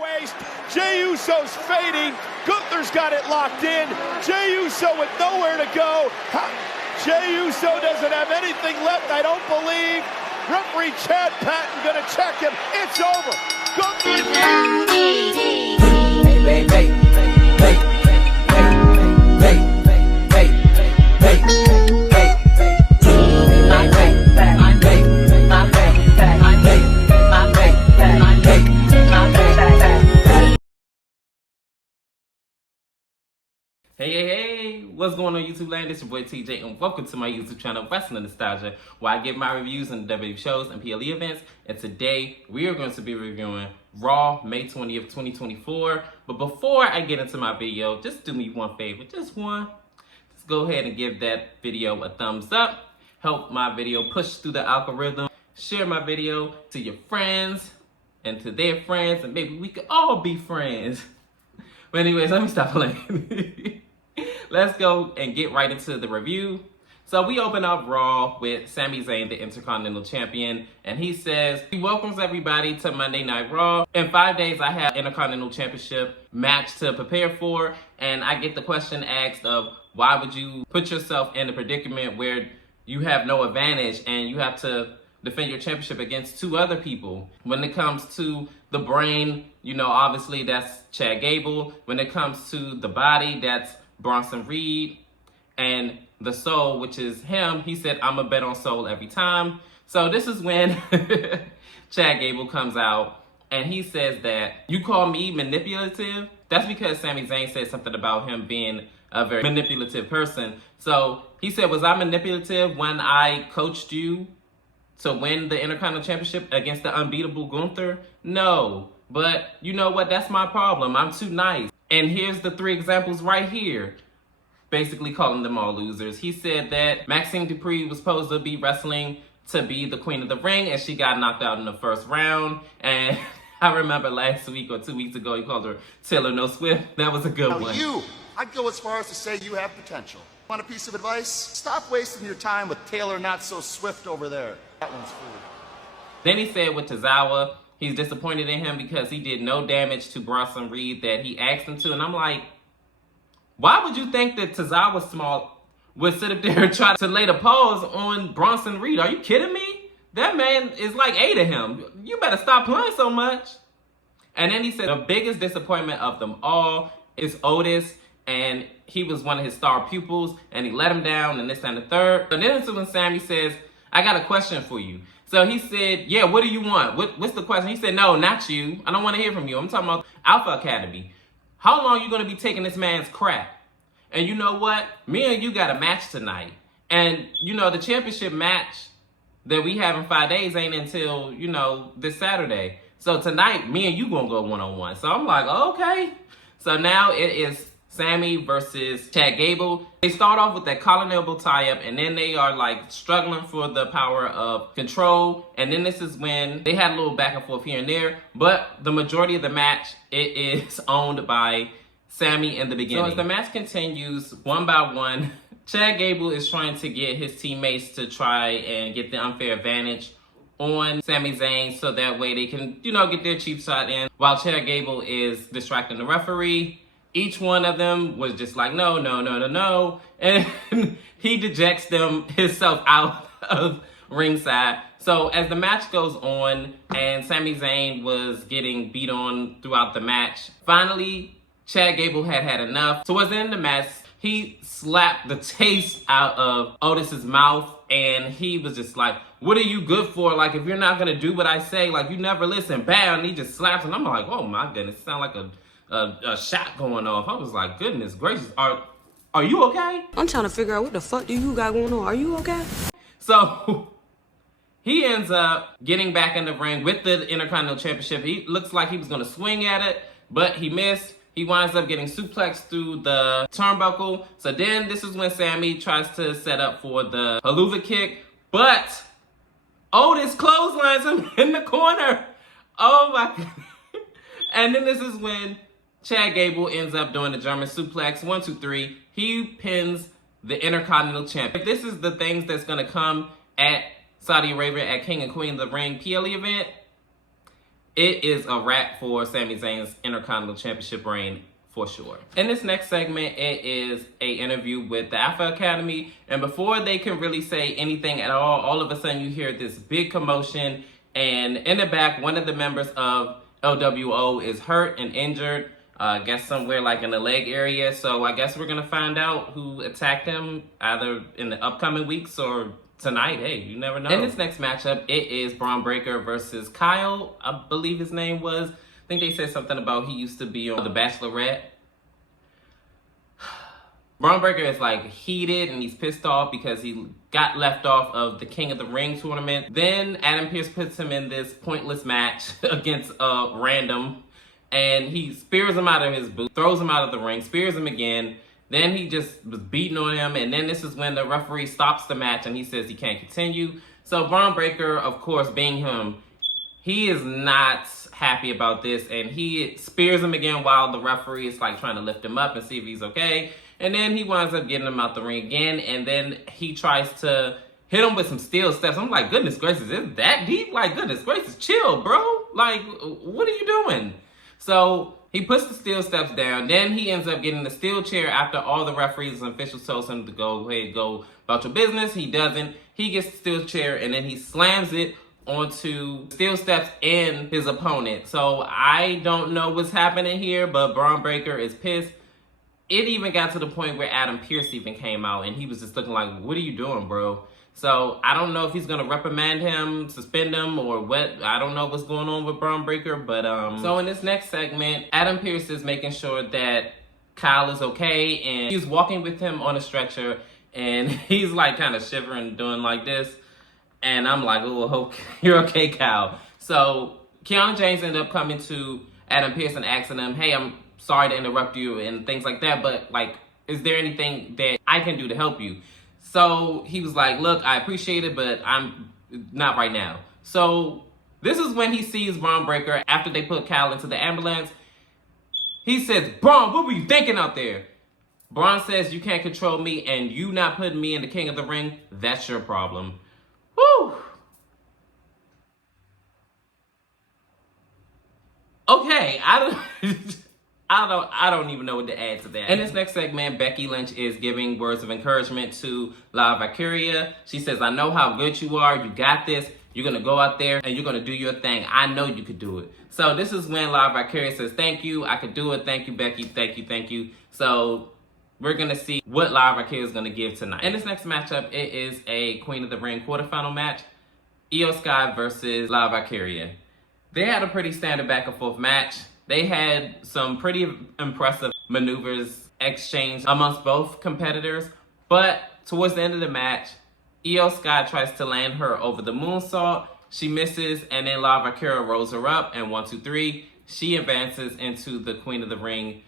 Waist. Jey Uso's fading. Gunther's got it locked in. Jey Uso with nowhere to go. Jey Uso doesn't have anything left, I don't believe. Referee Chad Patton gonna check him. It's over. Hey, what's going on YouTube land? It's your boy TJ and welcome to my YouTube channel, Wrestling Nostalgia, where I give my reviews on the WWE shows and PLE events. And today, we are going to be reviewing Raw, May 20th, 2024. But before I get into my video, just do me one favor, just one. Just go ahead and give that video a thumbs up. Help my video push through the algorithm. Share my video to your friends and to their friends, and maybe we could all be friends. But anyways, let me stop playing. Let's go and get right into the review. So we open up Raw with Sami Zayn, the Intercontinental Champion, and he says he welcomes everybody to Monday Night Raw. In 5 days, I have Intercontinental Championship match to prepare for, and I get the question asked of why would you put yourself in a predicament where you have no advantage and you have to defend your championship against two other people. When it comes to the brain, you know, obviously that's Chad Gable. When it comes to the body, that's Bronson Reed. And the soul, which is him, he said, I'm a bet on soul every time. So this is when Chad Gable comes out and he says that, you call me manipulative? That's because Sami Zayn said something about him being a very manipulative person. So he said, was I manipulative when I coached you to win the Intercontinental Championship against the unbeatable Gunther? No, but you know what? That's my problem. I'm too nice. And here's the 3 examples right here, basically calling them all losers. He said that Maxine Dupree was supposed to be wrestling to be the queen of the ring, and she got knocked out in the first round. And I remember last week or 2 weeks ago, he called her Taylor No Swift. That was a good one. I'd go as far as to say you have potential. Want a piece of advice? Stop wasting your time with Taylor Not So Swift over there. That one's food. Then he said with Tozawa, he's disappointed in him because he did no damage to Bronson Reed that he asked him to. And I'm like, why would you think that Tozawa Small would sit up there and try to lay the paws on Bronson Reed? Are you kidding me? That man is like 8 of him. You better stop playing so much. And then he said the biggest disappointment of them all is Otis. And he was one of his star pupils, and he let him down, and this and the third. And then it's when Sami says, I got a question for you. So he said, yeah, what do you want? What's the question? He said, no, not you. I don't want to hear from you. I'm talking about Alpha Academy. How long are you going to be taking this man's crap? And you know what? Me and you got a match tonight. And, you know, the championship match that we have in 5 days ain't until, you know, this Saturday. So tonight, me and you going to go one-on-one. So I'm like, okay. So now it is Sami versus Chad Gable. They start off with that collar and elbow tie-up, and then they are like struggling for the power of control. And then this is when they had a little back and forth here and there, but the majority of the match, it is owned by Sami in the beginning. So as the match continues, one by one, Chad Gable is trying to get his teammates to try and get the unfair advantage on Sami Zayn so that way they can, you know, get their cheap shot in while Chad Gable is distracting the referee. Each one of them was just like, no. And he dejects them himself out of ringside. So as the match goes on and Sami Zayn was getting beat on throughout the match, finally, Chad Gable had enough. Towards the end of the match, he slapped the taste out of Otis's mouth, and he was just like, what are you good for? Like, if you're not going to do what I say, like, you never listen. Bam, and he just slaps, and I'm like, oh my goodness, it sounds like a shot going off. I was like, goodness gracious, are you okay? I'm trying to figure out what the fuck do you got going on. Are you okay? So he ends up getting back in the ring with the Intercontinental Championship. He looks like he was going to swing at it, but he missed. He winds up getting suplexed through the turnbuckle. So then this is when Sami tries to set up for the haluva kick, but Otis clotheslines him in the corner. Oh my God. And then this is when Chad Gable ends up doing the German suplex. 1, 2, 3. He pins the Intercontinental Champ. If this is the things that's going to come at Saudi Arabia at King and Queen of the Ring PLE event, it is a wrap for Sami Zayn's Intercontinental Championship reign for sure. In this next segment, it is a interview with the Alpha Academy, and before they can really say anything at all of a sudden you hear this big commotion, and in the back, one of the members of LWO is hurt and injured, I guess somewhere like in the leg area. So I guess we're gonna find out who attacked him either in the upcoming weeks or tonight. Hey, you never know. In this next matchup, it is Braun Breaker versus Kyle, I believe his name was. I think they said something about he used to be on The Bachelorette. Braun Breaker is like heated and he's pissed off because he got left off of the King of the Ring tournament. Then Adam Pearce puts him in this pointless match against random, and he spears him out of his boot, throws him out of the ring, spears him again. Then he just was beating on him, and then this is when the referee stops the match and he says he can't continue. So Braun Breaker, of course, being him, he is not happy about this, and he spears him again while the referee is like trying to lift him up and see if he's okay. And then he winds up getting him out the ring again, and then he tries to hit him with some steel steps. I'm like, goodness gracious, is that deep? Like, goodness gracious, chill, bro. Like, what are you doing? So he puts the steel steps down. Then he ends up getting the steel chair after all the referees and officials told him to go ahead, go about your business. He doesn't. He gets the steel chair, and then he slams it onto steel steps and his opponent. So I don't know what's happening here, but Braun Breaker is pissed. It even got to the point where Adam Pearce even came out, and he was just looking like, what are you doing, bro? So I don't know if he's going to reprimand him, suspend him, or what. I don't know what's going on with Braun Breaker. But so in this next segment, Adam Pearce is making sure that Kyle is okay, and he's walking with him on a stretcher, and he's like kind of shivering, doing like this. And I'm like, oh, hope you're okay, Kyle. So Kiana James ended up coming to Adam Pearce and asking him, hey, I'm sorry to interrupt you and things like that, but like, is there anything that I can do to help you? So he was like, look, I appreciate it, but I'm not right now. So this is when he sees Braun Breaker after they put Kyle into the ambulance. He says, Braun, what were you thinking out there? Braun says, you can't control me, and you not putting me in the King of the Ring, that's your problem. Woo! Okay, I don't even know what to add to that. In this next segment, Becky Lynch is giving words of encouragement to La Valkyria. She says, I know how good you are. You got this. You're going to go out there and you're going to do your thing. I know you could do it. So this is when La Valkyria says, thank you. I could do it. Thank you, Becky. Thank you. Thank you. So we're going to see what La Valkyria is going to give tonight. In this next matchup, it is a Queen of the Ring quarterfinal match. Io Sky versus La Valkyria. They had a pretty standard back and forth match. They had some pretty impressive maneuvers exchanged amongst both competitors, but towards the end of the match, Io Sky tries to land her over the moonsault. She misses, and then La Valkyria rolls her up, and 1, 2, 3, she advances into the Queen of the Ring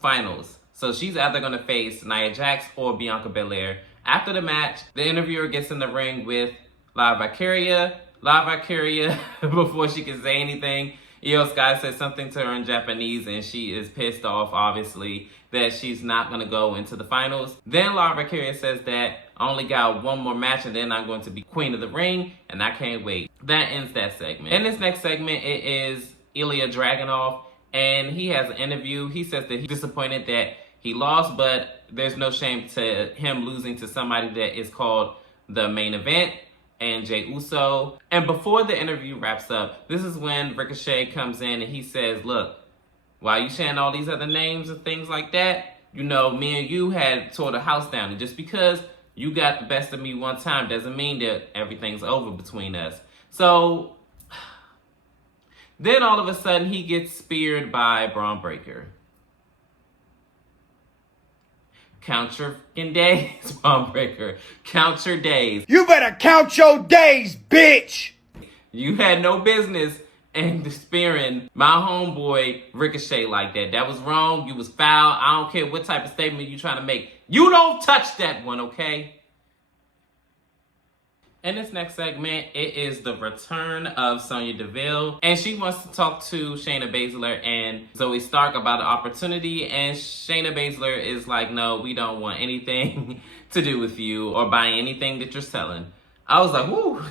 finals. So she's either going to face Nia Jax or Bianca Belair. After the match, the interviewer gets in the ring with La Valkyria. La Valkyria, before she can say anything, Io Sky says something to her in Japanese, and she is pissed off, obviously, that she's not going to go into the finals. Then La Valkyria says that I only got one more match, and then I'm going to be Queen of the Ring, and I can't wait. That ends that segment. In this next segment, it is Ilya Dragunov, and he has an interview. He says that he's disappointed that he lost, but there's no shame to him losing to somebody that is called the Main Event and Jey Uso. And before the interview wraps up, this is when Ricochet comes in and he says, look, while you sharing all these other names and things like that, you know, me and you had tore the house down. And just because you got the best of me one time doesn't mean that everything's over between us. So then all of a sudden he gets speared by Braun Breaker. Count your fucking days, Braun Breaker. Count your days. You better count your days, bitch! You had no business in spearing my homeboy Ricochet like that. That was wrong. You was foul. I don't care what type of statement you trying to make. You don't touch that one, okay? In this next segment, it is the return of Sonya Deville, and she wants to talk to Shayna Baszler and Zoe Stark about the opportunity, and Shayna Baszler is like, no, we don't want anything to do with you or buy anything that you're selling. I was like, whoo.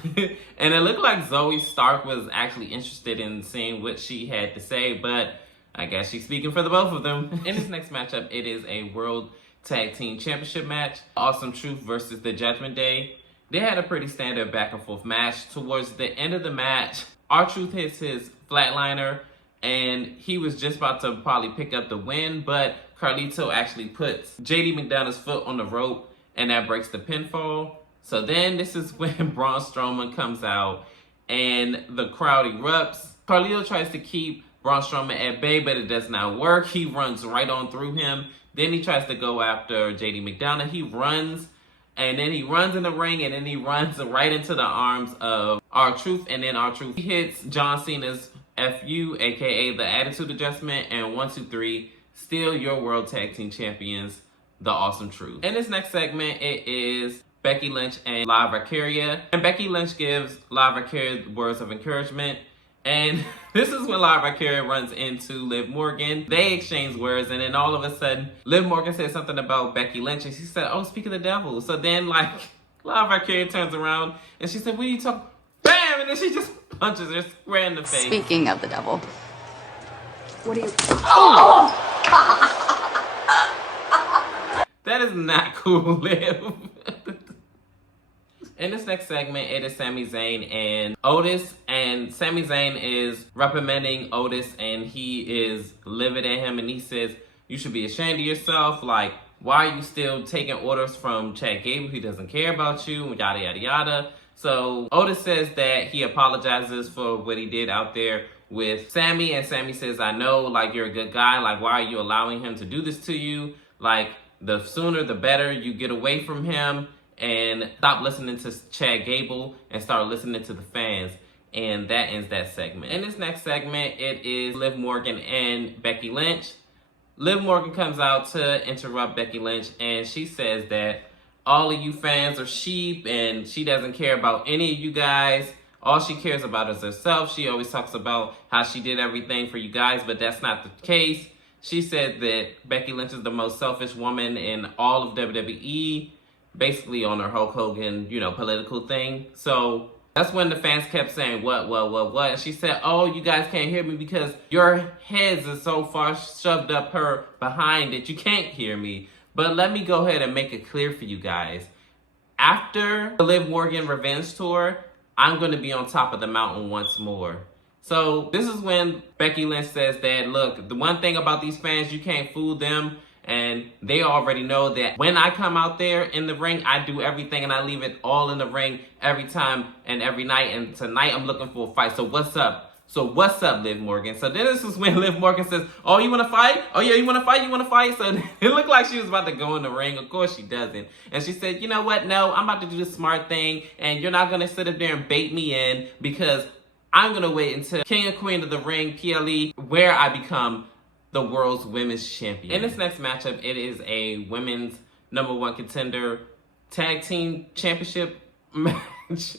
And it looked like Zoe Stark was actually interested in seeing what she had to say, but I guess she's speaking for the both of them. In this next matchup, it is a World Tag Team Championship match. Awesome Truth versus the Judgment Day. They had a pretty standard back and forth match. Towards the end of the match, R-Truth hits his flatliner, and he was just about to probably pick up the win, but Carlito actually puts JD McDonough's foot on the rope, and that breaks the pinfall. So then this is when Braun Strowman comes out, and the crowd erupts. Carlito tries to keep Braun Strowman at bay, but it does not work. He runs right on through him. Then he tries to go after JD McDonough. He runs, and then he runs in the ring, and then he runs right into the arms of R-Truth, and then R-Truth hits John Cena's FU, aka the Attitude Adjustment, and 1, 2, 3, still your World Tag Team Champions, the Awesome Truth. In this next segment, it is Becky Lynch and La Valkyria, and Becky Lynch gives La Valkyria words of encouragement. And this is when La Valkyria runs into Liv Morgan. They exchange words, and then all of a sudden, Liv Morgan said something about Becky Lynch, and she said, oh, speak of the devil. So then, like, La Valkyria turns around, and she said, what are you talking? Bam! And then she just punches her square in the face. Speaking of the devil. What are you? That is not cool, Liv. In this next segment, it is Sami Zayn and Otis, and Sami Zayn is reprimanding Otis, and he is livid at him, and he says, you should be ashamed of yourself. Like, why are you still taking orders from Chad Gable? He doesn't care about you, yada, yada, yada. So Otis says that he apologizes for what he did out there with Sami, and Sami says, I know, like, you're a good guy. Like, why are you allowing him to do this to you? Like, the sooner the better you get away from him and stop listening to Chad Gable and start listening to the fans. And that ends that segment. In this next segment, it is Liv Morgan and Becky Lynch. Liv Morgan comes out to interrupt Becky Lynch, and she says that all of you fans are sheep, and she doesn't care about any of you guys. All she cares about is herself. She always talks about how she did everything for you guys, but that's not the case. She said that Becky Lynch is the most selfish woman in all of WWE, basically on her Hulk Hogan, political thing. So that's when the fans kept saying, what? And she said, oh, you guys can't hear me because your heads are so far shoved up her behind that you can't hear me. But let me go ahead and make it clear for you guys. After the Liv Morgan Revenge Tour, I'm going to be on top of the mountain once more. So this is when Becky Lynch says that, look, the one thing about these fans, you can't fool them. And they already know that when I come out there in the ring, I do everything and I leave it all in the ring every time and every night. And tonight I'm looking for a fight. So what's up? Liv Morgan? So then this is when Liv Morgan says, oh, you want to fight? Oh, yeah, you want to fight? You want to fight? So it looked like she was about to go in the ring. Of course she doesn't. And she said, you know what? No, I'm about to do the smart thing. And you're not going to sit up there and bait me in because I'm going to wait until King and Queen of the Ring, PLE, where I become the world's women's champion. In this next matchup, it is a women's #1 contender tag team championship match.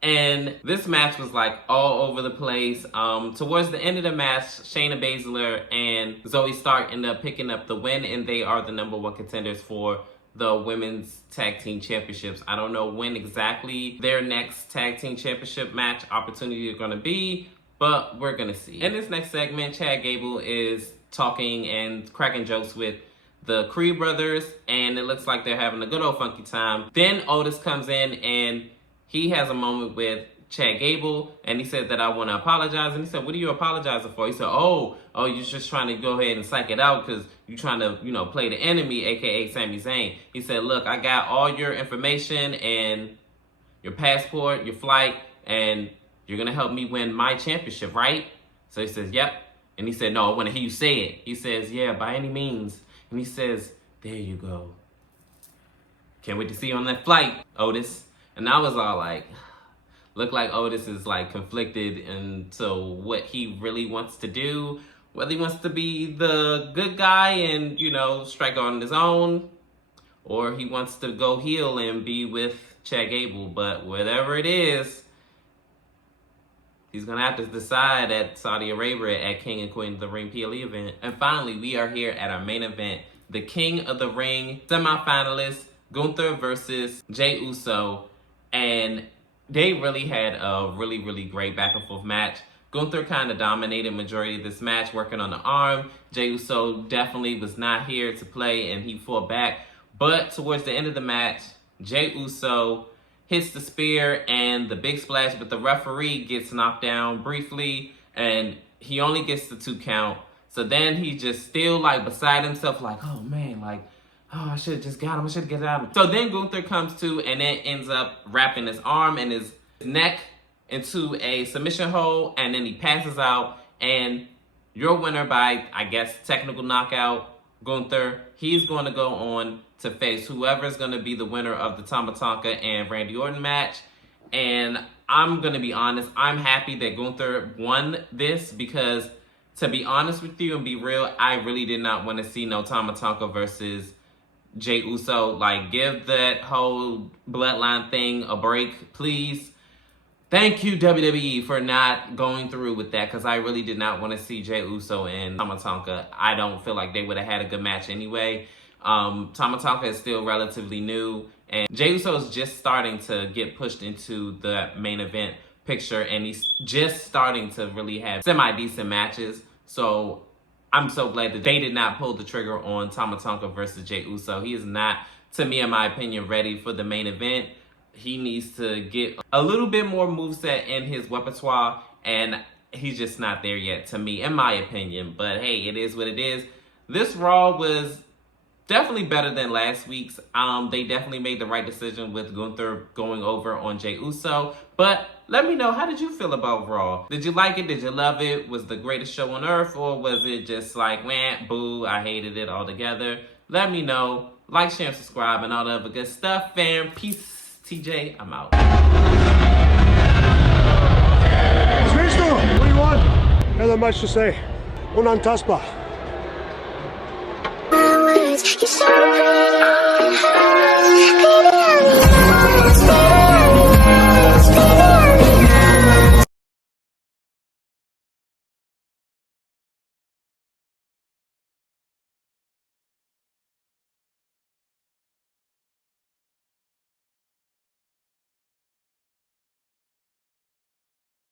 And this match was like all over the place. Towards the end of the match, Shayna Baszler and Zoe Stark end up picking up the win, and they are the #1 contenders for the women's tag team championships. I don't know when exactly their next tag team championship match opportunity is going to be, but we're going to see. In this next segment, Chad Gable is talking and cracking jokes with the Creed brothers, and it looks like they're having a good old funky time. Then Otis comes in, and he has a moment with Chad Gable, and he said that I want to apologize. And he said, what are you apologizing for? He said, oh, you're just trying to go ahead and psych it out because you're trying to, play the enemy, a.k.a. Sami Zayn. He said, look, I got all your information and your passport, your flight, and you're going to help me win my championship, right? So he says, yep. And he said, no, I want to hear you say it. He says, yeah, by any means. And he says, there you go. Can't wait to see you on that flight, Otis. And I was all like, look like Otis is like conflicted into what he really wants to do. Whether he wants to be the good guy and, strike on his own, or he wants to go heel and be with Chad Gable. But whatever it is, he's going to have to decide at Saudi Arabia at King and Queen of the Ring PLE event. And finally, we are here at our main event. The King of the Ring semifinalists, Gunther versus Jey Uso. and they really had a really great back and forth match. Gunther kind of dominated majority of this match, working on the arm. Jey Uso definitely was not here to play, and he fought back. But towards the end of the match, Jey Uso hits the spear and the big splash, but the referee gets knocked down briefly, and he only gets the 2 count. So then he just still like beside himself, like, oh man, like, oh, I should have just got him. I should have got him. So then Gunther comes to and then ends up wrapping his arm and his neck into a submission hold, and then he passes out. And your winner by, I guess, technical knockout, Gunther, he's going to go on to face whoever's going to be the winner of the Tama Tonga and Randy Orton match. And I'm going to be honest, I'm happy that Gunther won this because, to be honest with you and be real, I really did not want to see no Tama Tonga versus Jey Uso. Like, give that whole bloodline thing a break, please. Thank you, WWE, for not going through with that, because I really did not want to see Jey Uso and Tama Tonga. I don't feel like they would have had a good match anyway. Tama Tonga is still relatively new, and Jey Uso is just starting to get pushed into the main event picture, and he's just starting to really have semi-decent matches. So I'm so glad that they did not pull the trigger on Tama Tonga versus Jey Uso. He is not, to me, in my opinion, ready for the main event. He needs to get a little bit more moveset in his repertoire, and he's just not there yet, to me, in my opinion. But hey, it is what it is. This Raw was definitely better than last week's. They definitely made the right decision with Gunther going over on Jey Uso. But let me know, how did you feel about Raw? Did you like it? Did you love it? Was the greatest show on earth? Or was it just like, wah, boo, I hated it altogether? Let me know. Like, share, and subscribe, and all the other good stuff. Fam, peace. TJ, I'm out. Svisto, what do you want? Not much to say. Unantastbar. You're so pretty.